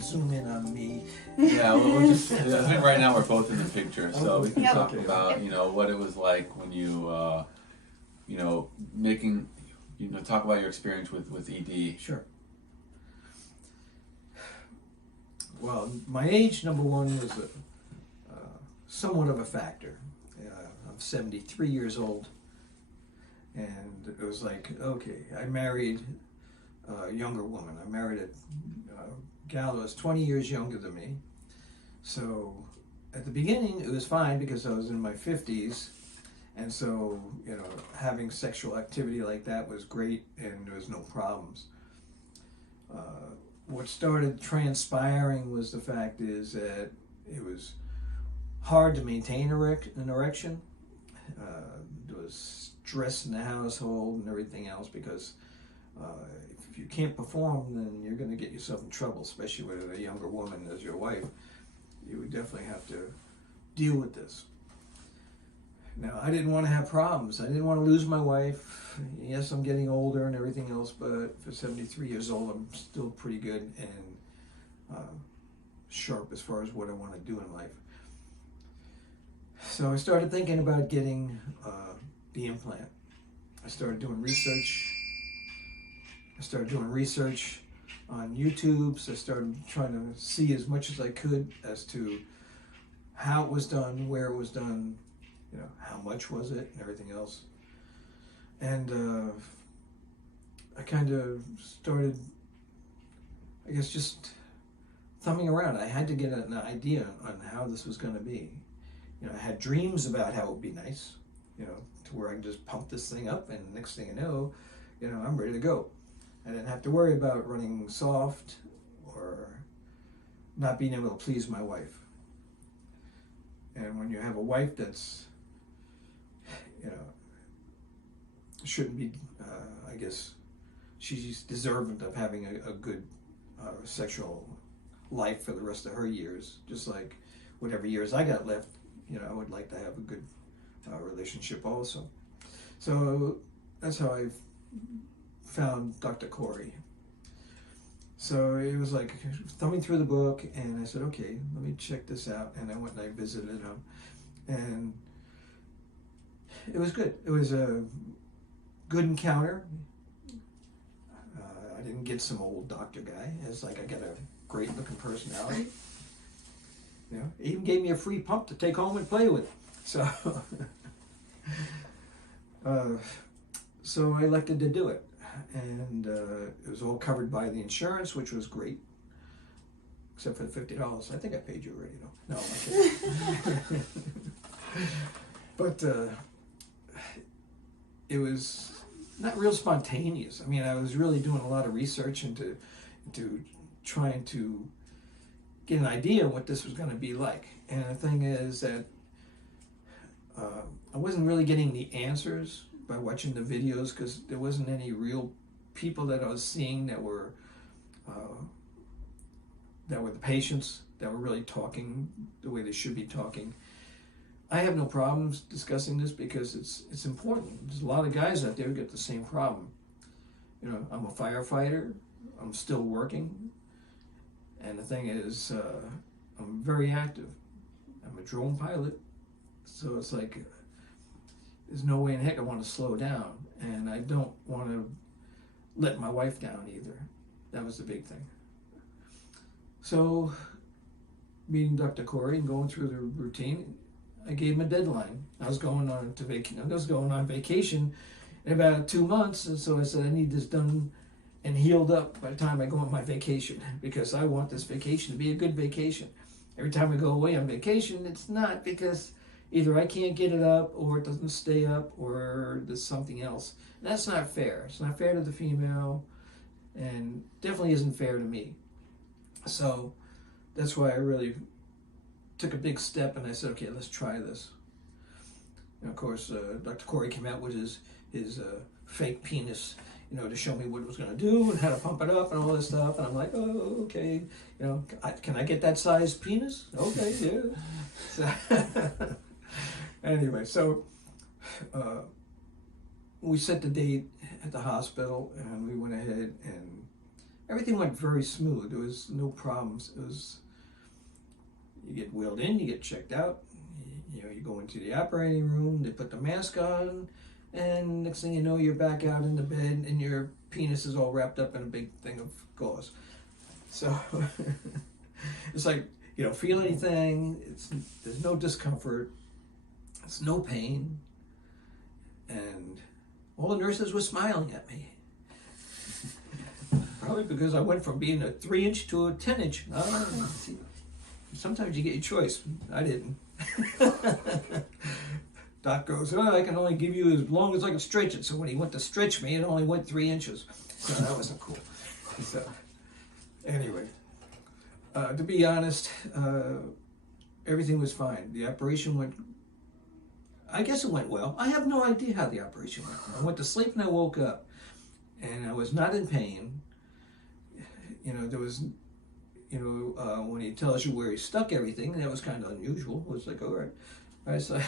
zoom in on me. Yeah, well, we'll just, I think right now we're both in the picture, so we can Yep. talk about, what it was like when you, making, talk about your experience with ED. Sure. Well, my age, number one, was somewhat of a factor. I'm 73 years old, and it was like, okay, I married a younger woman. I married a gal that was 20 years younger than me. So at the beginning, it was fine because I was in my 50s, and so, having sexual activity like that was great, and there was no problems. What started transpiring was the fact is that it was hard to maintain an erection. There was stress in the household and everything else because if you can't perform, then you're going to get yourself in trouble, especially with a younger woman as your wife. You would definitely have to deal with this. Now, I didn't want to have problems. I didn't want to lose my wife. Yes, I'm getting older and everything else, but for 73 years old, I'm still pretty good and sharp as far as what I want to do in life. So I started thinking about getting the implant. I started doing research. On YouTube. So I started trying to see as much as I could as to how it was done, where it was done, how much was it, and everything else. And I kind of started, I guess, just thumbing around. I had to get an idea on how this was going to be. I had dreams about how it would be nice, to where I can just pump this thing up, and next thing I know, I'm ready to go. I didn't have to worry about running soft or not being able to please my wife. And when you have a wife that's, shouldn't be, I guess, she's deserving of having a good sexual life for the rest of her years, just like whatever years I got left, I would like to have a good relationship also. So that's how I found Dr. Khouri. So it was like thumbing through the book, and I said, okay, let me check this out. And I went and I visited him, and it was good. It was a good encounter. I didn't get some old doctor guy. It's like I got a great looking personality. He even gave me a free pump to take home and play with. So, so I elected to do it. And it was all covered by the insurance, which was great, except for the $50. I think I paid you already, though. No, I'm kidding. But it was not real spontaneous. I mean, I was really doing a lot of research into trying to get an idea of what this was going to be like. And the thing is that I wasn't really getting the answers by watching the videos, because there wasn't any real people that I was seeing that were the patients that were really talking the way they should be talking. I have no problems discussing this because it's important. There's a lot of guys out there who get the same problem. I'm a firefighter. I'm still working. And the thing is, I'm very active. I'm a drone pilot. So it's like, there's no way in heck I want to slow down. And I don't want to let my wife down either. That was the big thing. So, meeting Dr. Khouri and going through the routine, I gave him a deadline. I was going on vacation in about 2 months, and so I said I need this done and healed up by the time I go on my vacation, because I want this vacation to be a good vacation. Every time I go away on vacation, it's not because either I can't get it up, or it doesn't stay up, or there's something else. And that's not fair. It's not fair to the female, and definitely isn't fair to me. So that's why I really took a big step, and I said, okay, let's try this. And of course, Dr. Khouri came out with his fake penis, to show me what it was going to do and how to pump it up and all this stuff. And I'm like, oh, okay, can I get that size penis? Okay, yeah. So anyway, so we set the date at the hospital, and we went ahead and everything went very smooth. There was no problems. It was, you get wheeled in, you get checked out, you know, you go into the operating room, they put the mask on, and next thing you know, you're back out in the bed and your penis is all wrapped up in a big thing of gauze. So it's like, you don't feel anything, there's no discomfort, there's no pain, and all the nurses were smiling at me. Probably because I went from being a 3-inch to a 10-inch. Sometimes you get your choice. I didn't. Doc goes, oh, I can only give you as long as I can stretch it. So when he went to stretch me, it only went 3 inches. So that wasn't cool. So anyway, to be honest, everything was fine. The operation went, I guess it went well. I have no idea how the operation went. I went to sleep and I woke up and I was not in pain. You know, there was, you know, when he tells you where he stuck everything, that was kind of unusual. It was like, all right. So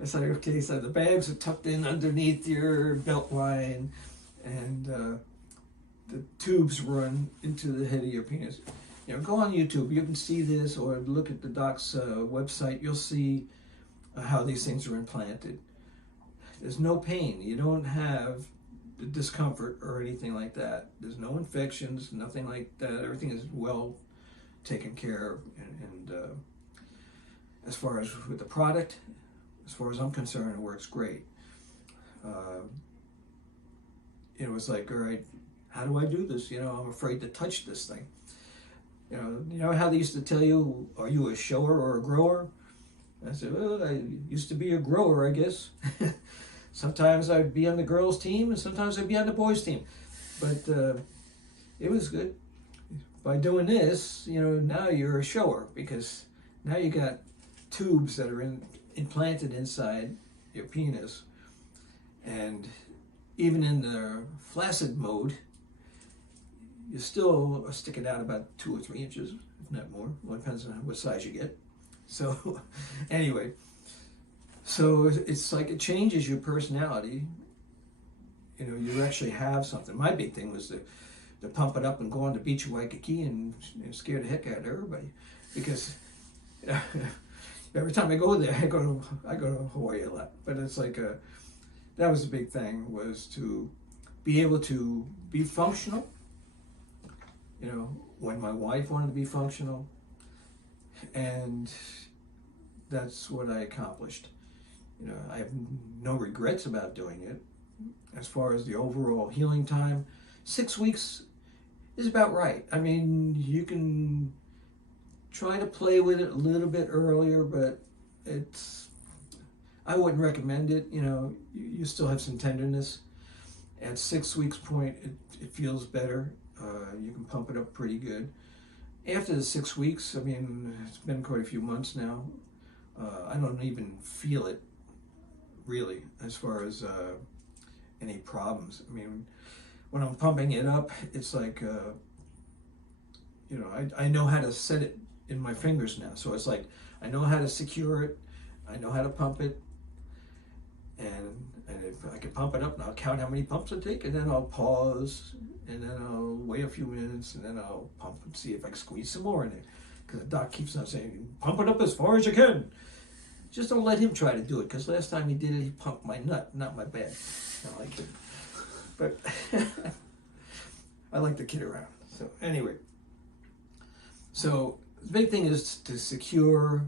it's like, okay, so the bags are tucked in underneath your belt line, and the tubes run into the head of your penis. You know, go on YouTube, you can see this, or look at the doc's website, you'll see how these things are implanted. There's no pain. You don't have the discomfort or anything like that. There's no infections, nothing like that. Everything is well taken care of, and as far as with the product, as far as I'm concerned, it works great. It was like, all right, how do I do this? You know, I'm afraid to touch this thing. You know how they used to tell you, are you a shower or a grower? I said, well, I used to be a grower, I guess. Sometimes I'd be on the girls' team, and sometimes I'd be on the boys' team. But it was good. By doing this, you know, now you're a shower, because now you got tubes that are implanted inside your penis, and even in the flaccid mode, you still are sticking out about 2 or 3 inches, if not more. Well, it depends on what size you get. So anyway, so it's like it changes your personality. You know, you actually have something. My big thing was to pump it up and go on the beach of Waikiki and scare the heck out of everybody, because every time I go there, I go to Hawaii a lot. But it's like that was the big thing, was to be able to be functional. You know, when my wife wanted to be functional, and that's what I accomplished. You know, I have no regrets about doing it. As far as the overall healing time, 6 weeks is about right. I mean, you can try to play with it a little bit earlier, but I wouldn't recommend it. You know, you still have some tenderness. At 6 weeks point, it feels better. You can pump it up pretty good. After the 6 weeks, I mean, it's been quite a few months now. I don't even feel it, really, as far as any problems. I mean, when I'm pumping it up, it's like, you know, I know how to set it in my fingers now. So it's like, I know how to secure it, I know how to pump it, and if I can pump it up, and I'll count how many pumps I take, and then I'll pause, and then I'll wait a few minutes, and then I'll pump and see if I can squeeze some more in there. Because the doc keeps on saying, pump it up as far as you can. Just don't let him try to do it, because last time he did it, he pumped my nut, not my bed. I like it. But I like to kid around. So anyway, so the big thing is to secure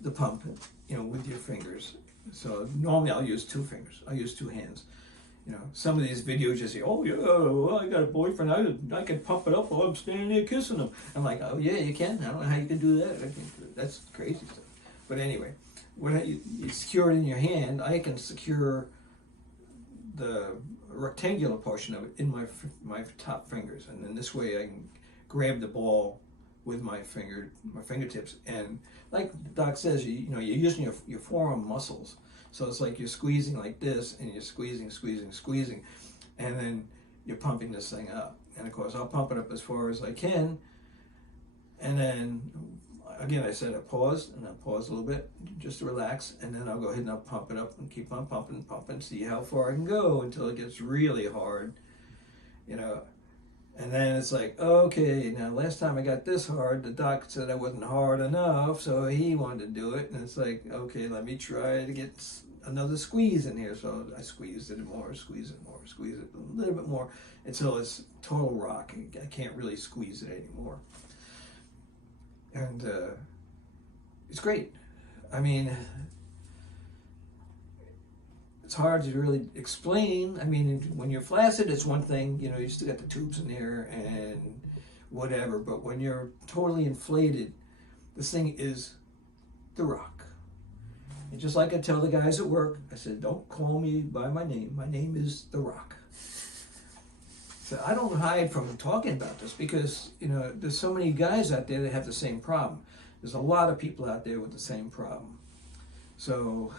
the pump, you know, with your fingers. So normally I'll use 2 fingers. I'll use 2 hands. You know, some of these videos you say, oh yeah, well, I got a boyfriend, I can pump it up while I'm standing there kissing him. I'm like, oh yeah, you can. I don't know how you can do that. That's crazy stuff. But anyway, when you secure it in your hand, I can secure the rectangular portion of it in my top fingers, and then this way I can grab the ball with my fingertips, and like Doc says, you know, you're using your forearm muscles, so it's like you're squeezing like this, and you're squeezing, and then you're pumping this thing up. And of course, I'll pump it up as far as I can, and then again, I said I paused, and I'll pause a little bit just to relax, and then I'll go ahead and I'll pump it up and keep on pumping, see how far I can go until it gets really hard, you know. And then it's like, okay, now last time I got this hard, the doc said I wasn't hard enough, so he wanted to do it. And it's like, okay, let me try to get another squeeze in here. So I squeeze it more, squeeze it more, squeeze it a little bit more until it's total rock. I can't really squeeze it anymore. And it's great. I mean, it's hard to really explain. I mean, when you're flaccid, it's one thing, you know, you still got the tubes in there and whatever, but when you're totally inflated, this thing is the rock. And just like I tell the guys at work, I said, don't call me by my name. My name is the rock. So I don't hide from talking about this because, you know, there's so many guys out there that have the same problem. There's a lot of people out there with the same problem. So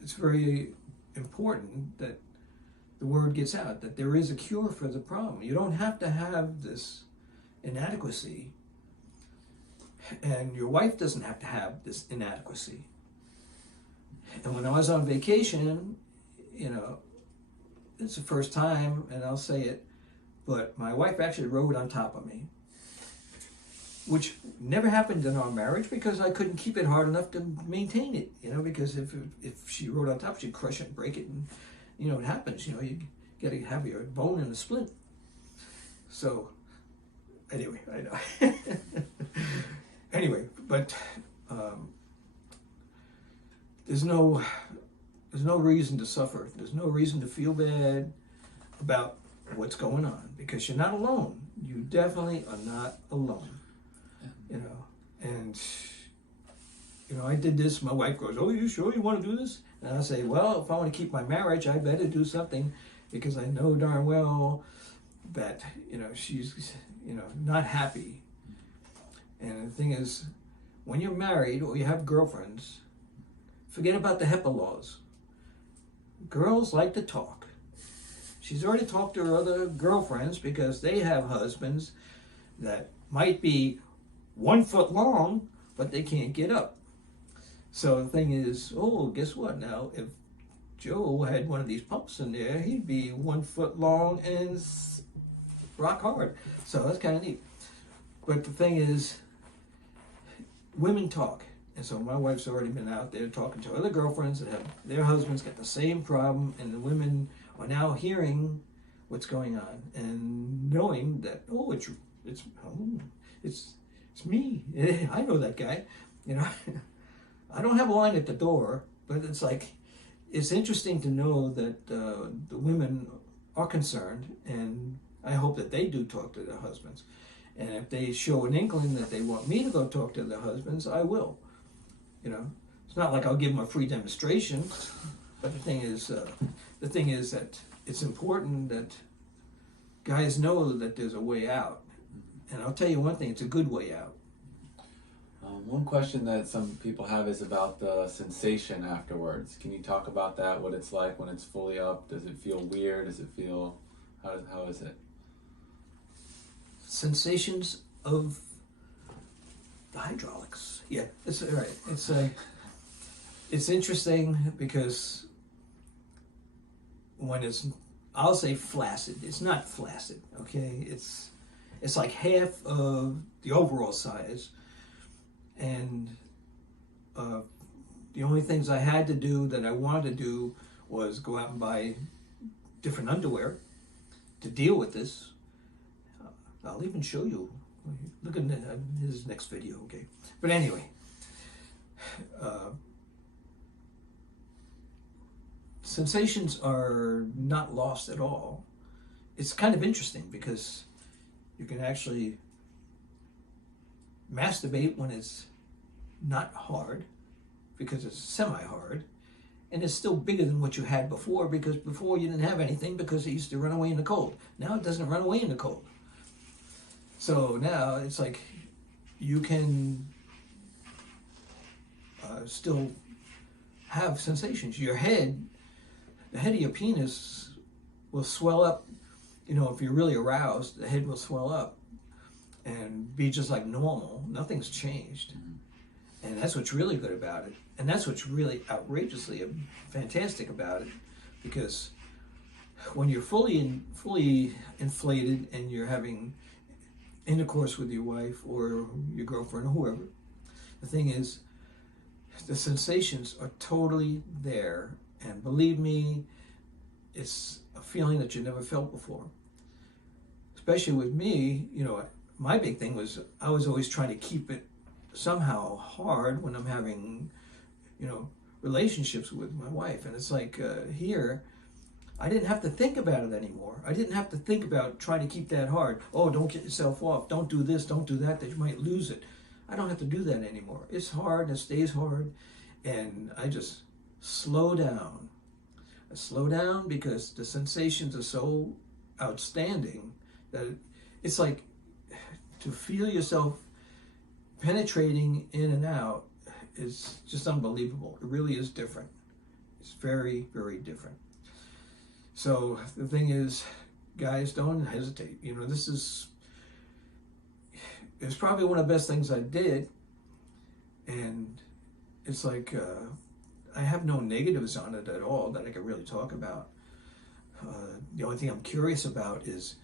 it's very important that the word gets out, that there is a cure for the problem. You don't have to have this inadequacy, and your wife doesn't have to have this inadequacy. And when I was on vacation, you know, it's the first time, and I'll say it, but my wife actually rode on top of me, which never happened in our marriage because I couldn't keep it hard enough to maintain it, you know, because if she rode on top, she'd crush it and break it, and, you know, it happens, you know, you get to have your bone in a splint. So, anyway, I know. Anyway, but there's no reason to suffer. There's no reason to feel bad about what's going on because you're not alone. You definitely are not alone. You know, and, you know, I did this. My wife goes, oh, you sure you want to do this? And I say, well, if I want to keep my marriage, I better do something because I know darn well that, you know, she's, you know, not happy. And the thing is, when you're married or you have girlfriends, forget about the HIPAA laws. Girls like to talk. She's already talked to her other girlfriends because they have husbands that might be 1 foot long, but they can't get up. So the thing is, oh, guess what now? If Joe had one of these pumps in there, he'd be 1 foot long and rock hard. So that's kind of neat. But the thing is, women talk. And so my wife's already been out there talking to other girlfriends that have their husbands got the same problem, and the women are now hearing what's going on and knowing that, oh, it's me. I know that guy. You know, I don't have a line at the door, but it's like, it's interesting to know that the women are concerned, and I hope that they do talk to their husbands. And if they show an inkling that they want me to go talk to their husbands, I will. You know, it's not like I'll give them a free demonstration, but the thing is that it's important that guys know that there's a way out. And I'll tell you one thing, it's a good way out. One question that some people have is about the sensation afterwards. Can you talk about that, what it's like when it's fully up? Does it feel weird? Does it feel, how is it? Sensations of the hydraulics. Yeah, it's right. It's interesting because when I'll say flaccid, it's not flaccid, okay? It's like half of the overall size, and the only things I had to do that I wanted to do was go out and buy different underwear to deal with this. I'll even show you. Look at his next video, okay? But anyway, sensations are not lost at all. It's kind of interesting because you can actually masturbate when it's not hard because it's semi-hard, and it's still bigger than what you had before because before you didn't have anything because it used to run away in the cold. Now it doesn't run away in the cold. So now it's like you can still have sensations. Your head, the head of your penis will swell up. You know, if you're really aroused, the head will swell up and be just like normal. Nothing's changed. And that's what's really good about it. And that's what's really outrageously fantastic about it, because when you're fully inflated and you're having intercourse with your wife or your girlfriend or whoever, the thing is, the sensations are totally there, and believe me, it's a feeling that you never felt before. Especially with me, you know, my big thing was I was always trying to keep it somehow hard when I'm having, you know, relationships with my wife. And it's like here, I didn't have to think about it anymore. I didn't have to think about trying to keep that hard. Oh, don't get yourself off. Don't do this, don't do that you might lose it. I don't have to do that anymore. It's hard and it stays hard. And I just slow down. I slow down because the sensations are so outstanding that it's like to feel yourself penetrating in and out is just unbelievable. It really is different. It's very, very different. So the thing is, guys, don't hesitate. You know, it's probably one of the best things I did. And it's like, I have no negatives on it at all that I can really talk about. The only thing I'm curious about is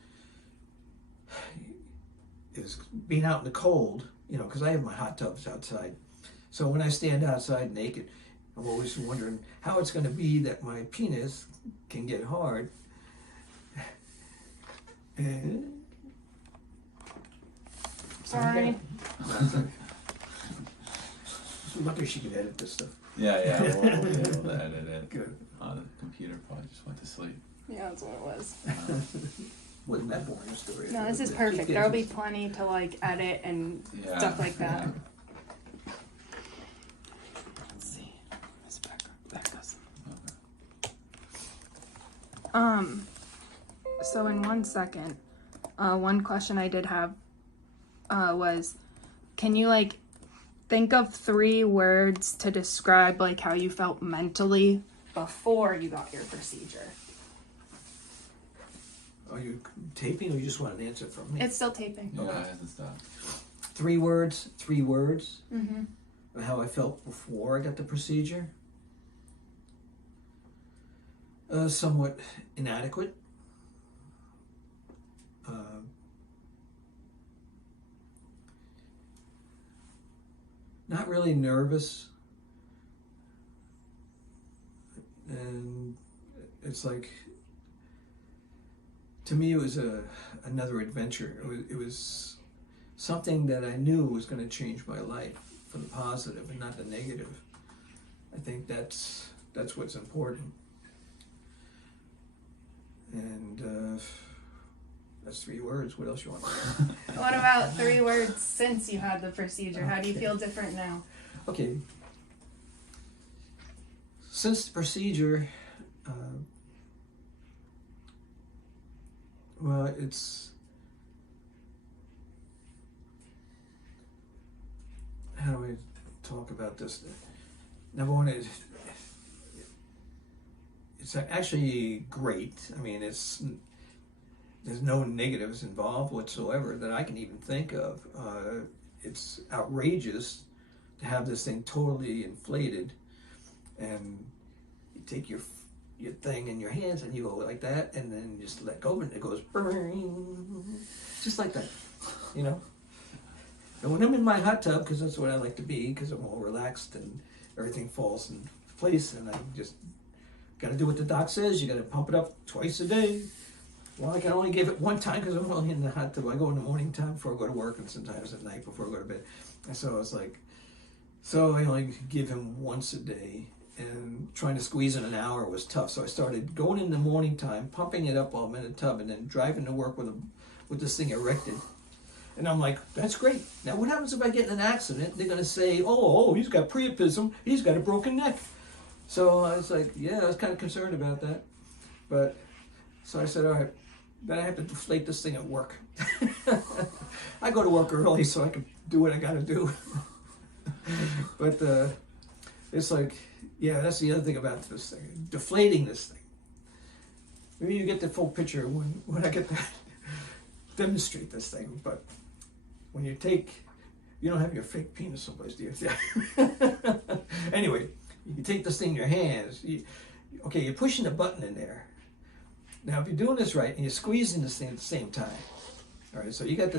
being out in the cold, you know, because I have my hot tubs outside. So when I stand outside naked, I'm always wondering how it's going to be that my penis can get hard. Sorry. Lucky she can edit this stuff. Yeah, we'll be able to edit it. Good. The computer probably just went to sleep. Yeah, that's what it was. Wasn't that boring a story? No, this is perfect. There'll be plenty to like edit and stuff like that. Yeah. Let's see. This back goes. Okay. So in 1 second, one question I did have was, can you like think of 3 words to describe like how you felt mentally before you got your procedure? Are you taping or you just want an answer from me? It's still taping. Yeah, Okay. it hasn't stopped. 3 words Mm-hmm. of how I felt before I got the procedure. Somewhat inadequate. Not really nervous. And it's like, to me, it was another adventure. It was something that I knew was going to change my life for the positive and not the negative. I think that's what's important. And that's 3 words. What else you want? What about 3 words since you had the procedure? How do you feel different now? Okay. Since the procedure, well, it's, how do I talk about this? Number one, it's actually great. I mean, there's no negatives involved whatsoever that I can even think of. It's outrageous to have this thing totally inflated, and you take your thing in your hands and you go like that, and then you just let go and it goes just like that, you know. And when I'm in my hot tub, because that's what I like to be, because I'm all relaxed and everything falls in place, and I just got to do what the doc says. You got to pump it up twice a day. Well, I can only give it 1 time because I'm only in the hot tub. I go in the morning time before I go to work, and sometimes at night before I go to bed. And so I was like, so I only give him once a day, and trying to squeeze in an hour was tough. So I started going in the morning time, pumping it up while I'm in the tub, and then driving to work with this thing erected. And I'm like, that's great. Now what happens if I get in an accident? They're going to say, oh, he's got priapism, he's got a broken neck. So I was like, yeah, I was kind of concerned about that. But, so I said, all right, then I have to deflate this thing at work. I go to work early so I can do what I got to do. But it's like, yeah, that's the other thing about this thing, deflating this thing. Maybe you get the full picture when I get to demonstrate this thing, but when you don't have your fake penis someplace, do you? Anyway, you take this thing in your hands, you're pushing the button in there, Now, if you're doing this right and you're squeezing this thing at the same time, all right, so you got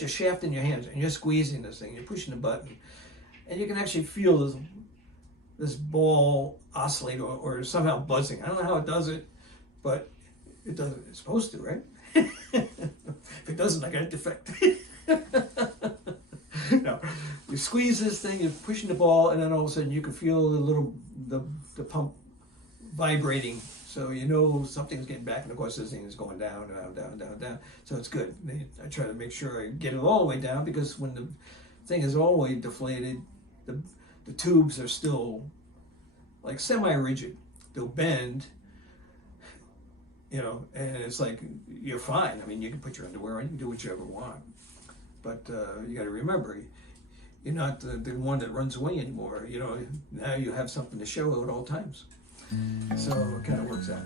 your shaft in your hands and you're squeezing this thing, you're pushing the button, and you can actually feel this ball oscillate or somehow buzzing. I don't know how it does it, but it does it. It's supposed to, right? If it doesn't, I got a defect. No, you squeeze this thing, you're pushing the ball, and then all of a sudden you can feel the pump vibrating. So you know something's getting back, and of course this thing is going down, down, down, down, down. So it's good. I try to make sure I get it all the way down, because when the thing is all the way deflated, the tubes are still like semi-rigid. They'll bend, you know, and it's like you're fine. I mean, you can put your underwear on, you can do what you ever want, but you got to remember, you're not the one that runs away anymore. You know, now you have something to show at all times. So it kind of works out.